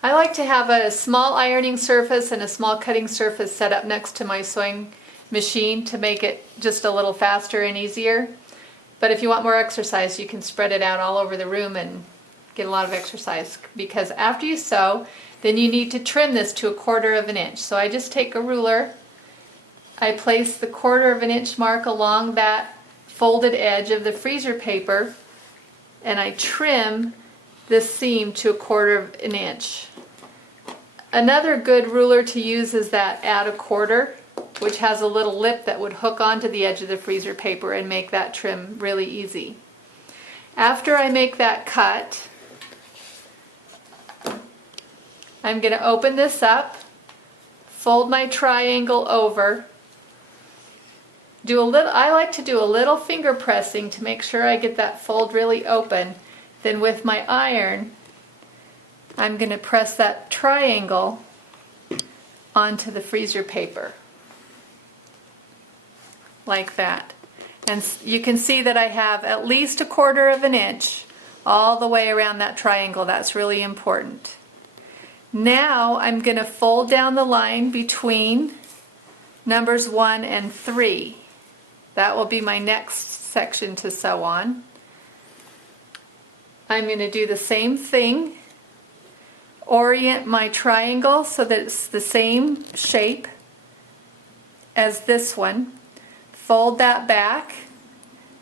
I like to have a small ironing surface and a small cutting surface set up next to my sewing machine to make it just a little faster and easier. But if you want more exercise, you can spread it out all over the room and get a lot of exercise, because after you sew, then you need to trim this to 1/4 of an inch. So I just take a ruler, I place the 1/4 of an inch mark along that folded edge of the freezer paper, and I trim this seam to 1/4 of an inch. Another good ruler to use is that at 1/4, which has a little lip that would hook onto the edge of the freezer paper and make that trim really easy. After I make that cut, I'm going to open this up, fold my triangle over, I like to do a little finger pressing to make sure I get that fold really open. Then with my iron, I'm going to press that triangle onto the freezer paper, like that. And you can see that I have at least 1/4 of an inch all the way around that triangle. That's really important. Now I'm going to fold down the line between numbers 1 and 3. That will be my next section to sew on. I'm going to do the same thing. Orient my triangle so that it's the same shape as this one. Fold that back.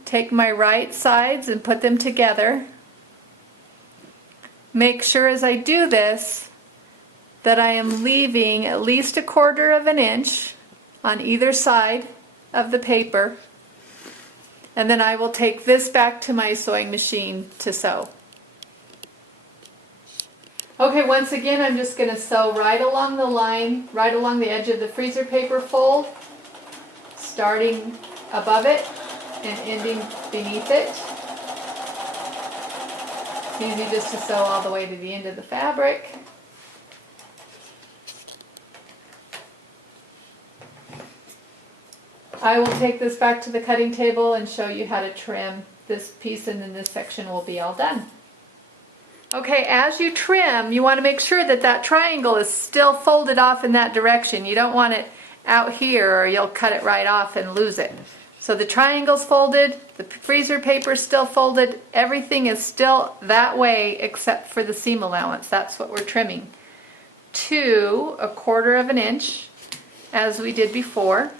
Take my right sides and put them together. Make sure as I do this that I am leaving at least 1/4 of an inch on either side of the paper, and then I will take this back to my sewing machine to sew. Okay, once again I'm just going to sew right along the line, right along the edge of the freezer paper fold, starting above it and ending beneath it. It's easy just to sew all the way to the end of the fabric. I will take this back to the cutting table and show you how to trim this piece, and then this section will be all done. Okay, as you trim, you want to make sure that that triangle is still folded off in that direction. You don't want it out here or you'll cut it right off and lose it. So the triangle's folded, the freezer paper's still folded, everything is still that way except for the seam allowance. That's what we're trimming. To 1/4 of an inch, as we did before.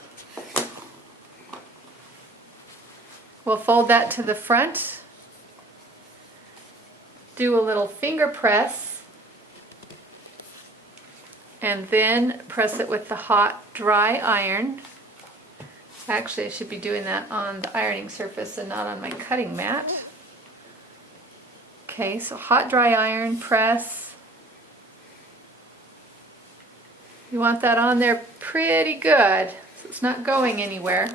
We'll fold that to the front. Do a little finger press, and then press it with the hot, dry iron. Actually, I should be doing that on the ironing surface and not on my cutting mat. Okay, so hot, dry iron, press. You want that on there pretty good, so it's not going anywhere.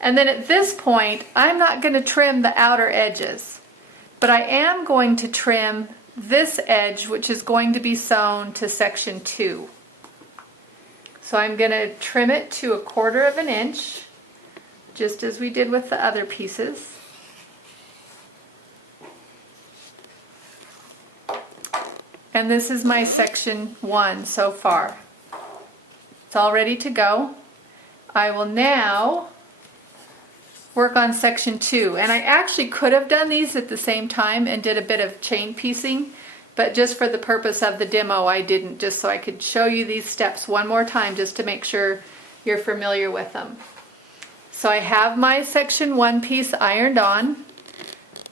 And then at this point, I'm not going to trim the outer edges, but I am going to trim this edge, which is going to be sewn to section 2. So I'm going to trim it to 1/4 of an inch, just as we did with the other pieces. And this is my section 1 so far. It's all ready to go. I will now work on section 2, and I actually could have done these at the same time and did a bit of chain piecing, but just for the purpose of the demo I didn't, just so I could show you these steps one more time just to make sure you're familiar with them. So I have my section 1 piece ironed on.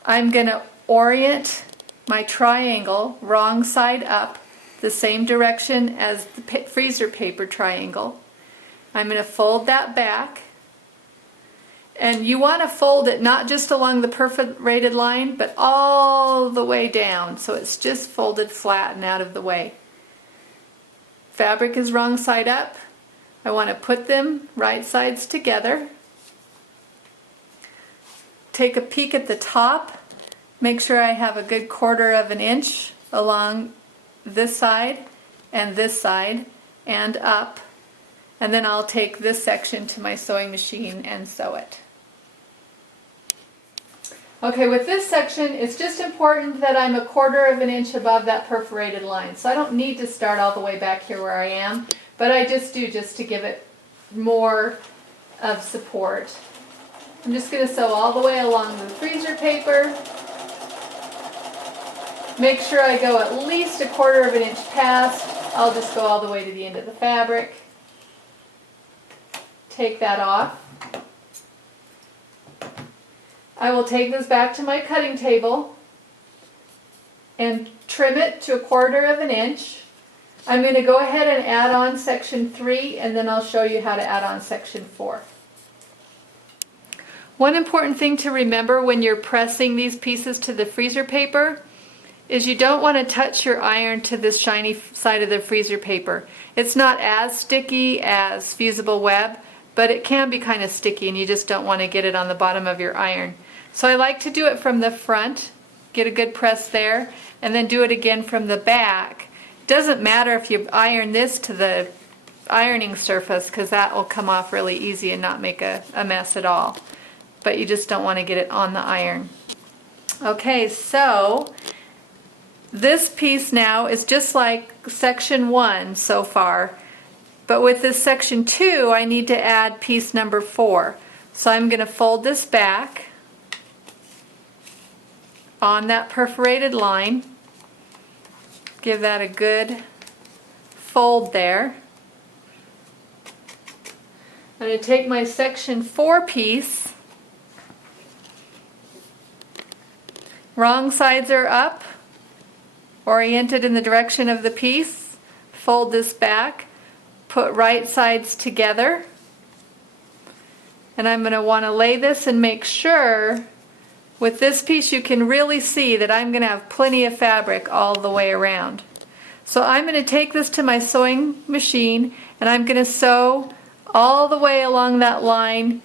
I'm going to orient my triangle wrong side up, the same direction as the freezer paper triangle. I'm going to fold that back. And you want to fold it not just along the perforated line, but all the way down, so it's just folded flat and out of the way. Fabric is wrong side up. I want to put them right sides together. Take a peek at the top. Make sure I have a good 1/4 of an inch along this side and up. And then I'll take this section to my sewing machine and sew it. Okay, with this section, it's just important that I'm 1/4 of an inch above that perforated line. So I don't need to start all the way back here where I am, but I just do just to give it more of support. I'm just going to sew all the way along the freezer paper. Make sure I go at least 1/4 of an inch past. I'll just go all the way to the end of the fabric. Take that off. I will take this back to my cutting table and trim it to 1/4 of an inch. I'm going to go ahead and add on section 3, and then I'll show you how to add on section 4. One important thing to remember when you're pressing these pieces to the freezer paper is you don't want to touch your iron to this shiny side of the freezer paper. It's not as sticky as fusible web, but it can be kind of sticky and you just don't want to get it on the bottom of your iron. So I like to do it from the front, get a good press there, and then do it again from the back. It doesn't matter if you iron this to the ironing surface because that will come off really easy and not make a mess at all. But you just don't want to get it on the iron. Okay, so this piece now is just like section 1 so far, but with this section 2 I need to add piece number 4. So I'm going to fold this back on that perforated line, give that a good fold there. I'm going to take my section 4 piece, wrong sides are up, oriented in the direction of the piece, fold this back, put right sides together, and I'm going to want to lay this and make sure with this piece you can really see that I'm going to have plenty of fabric all the way around. So I'm going to take this to my sewing machine and I'm going to sew all the way along that line,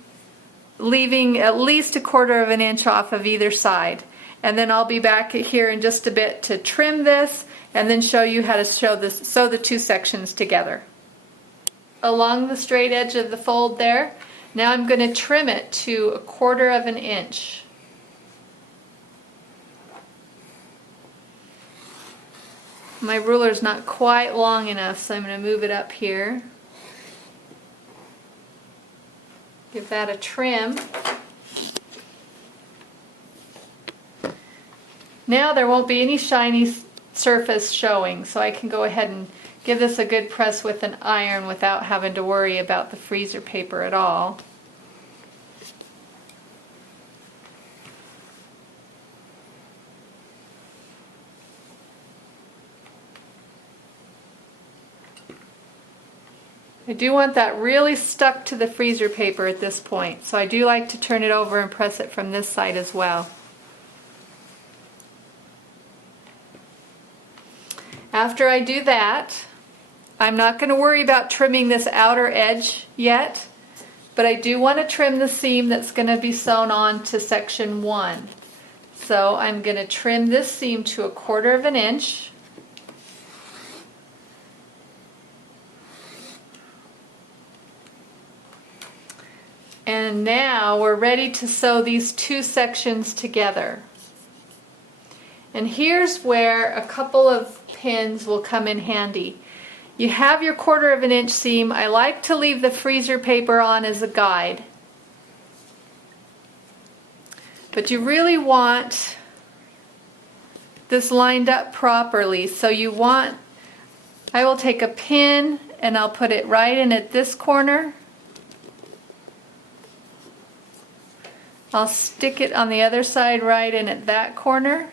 leaving at least 1/4 of an inch off of either side. And then I'll be back here in just a bit to trim this and then show you how to sew the two sections together. Along the straight edge of the fold there, now I'm going to trim it to 1/4 of an inch. My ruler's not quite long enough, so I'm going to move it up here. Give that a trim. Now there won't be any shiny surface showing, so I can go ahead and give this a good press with an iron without having to worry about the freezer paper at all. I do want that really stuck to the freezer paper at this point, so I do like to turn it over and press it from this side as well. After I do that, I'm not going to worry about trimming this outer edge yet, but I do want to trim the seam that's going to be sewn on to section 1. So I'm going to trim this seam to 1/4 of an inch. And now we're ready to sew these two sections together. And here's where a couple of pins will come in handy. You have your 1/4 of an inch seam. I like to leave the freezer paper on as a guide. But you really want this lined up properly. So I will take a pin and I'll put it right in at this corner. I'll stick it on the other side right in at that corner.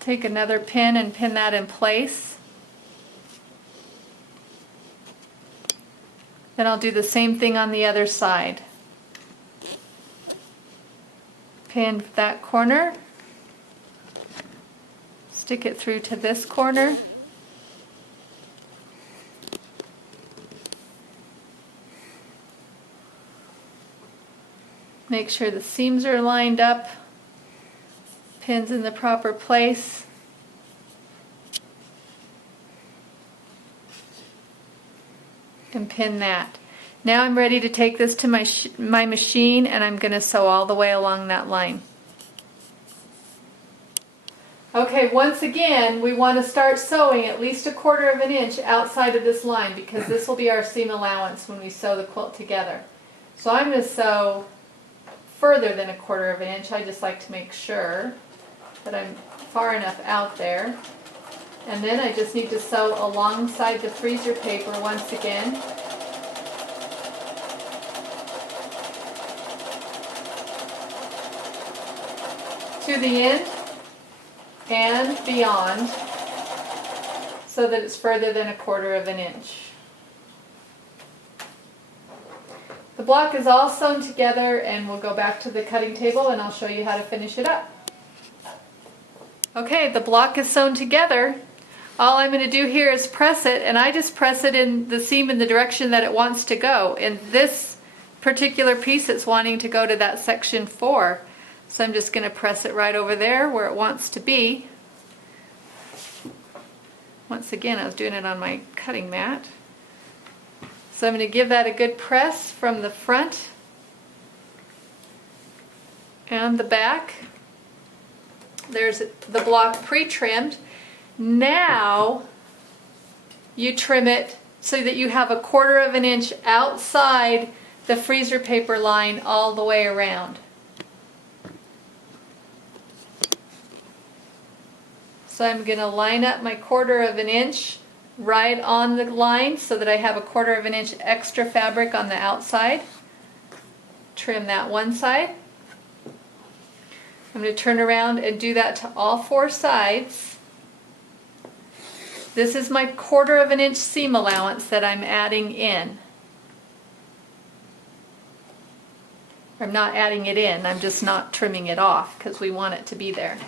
Take another pin and pin that in place. Then I'll do the same thing on the other side. Pin that corner, stick it through to this corner, make sure the seams are lined up, Pins in the proper place. And pin that. Now I'm ready to take this to my machine, and I'm going to sew all the way along that line. Okay, once again, we want to start sewing at least 1/4 of an inch outside of this line, because this will be our seam allowance when we sew the quilt together. So I'm going to sew further than 1/4 of an inch. I just like to make sure that I'm far enough out there. And then I just need to sew alongside the freezer paper once again. To the end and beyond, so that it's further than 1/4 of an inch. The block is all sewn together, and we'll go back to the cutting table and I'll show you how to finish it up. Okay, the block is sewn together. All I'm going to do here is press it, and I just press it in the seam in the direction that it wants to go. In this particular piece, it's wanting to go to that section 4. So I'm just going to press it right over there where it wants to be. Once again, I was doing it on my cutting mat. So I'm going to give that a good press from the front and the back. There's the block pre-trimmed. Now you trim it so that you have 1/4 of an inch outside the freezer paper line all the way around. So I'm going to line up my 1/4 of an inch right on the line so that I have 1/4 of an inch extra fabric on the outside. Trim that one side. I'm going to turn around and do that to all 4 sides. This is my 1/4 of an inch seam allowance that I'm adding in. I'm not adding it in, I'm just not trimming it off because we want it to be there.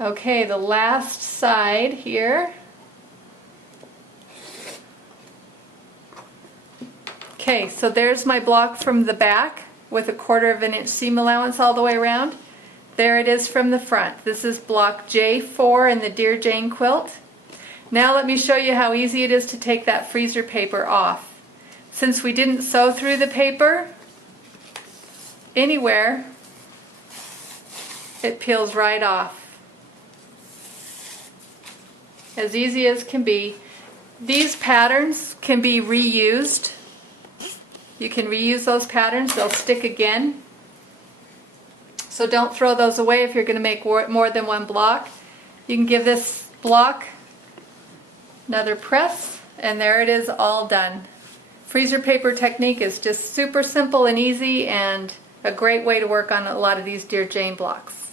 Okay, the last side here. Okay, so there's my block from the back with 1/4 of an inch seam allowance all the way around. There it is from the front. This is block J4 in the Dear Jane quilt. Now let me show you how easy it is to take that freezer paper off. Since we didn't sew through the paper anywhere, it peels right off. As easy as can be. These patterns can be reused. You can reuse those patterns, they'll stick again. So don't throw those away if you're going to make more than one block. You can give this block another press, and there it is, all done. Freezer paper technique is just super simple and easy, and a great way to work on a lot of these Dear Jane blocks.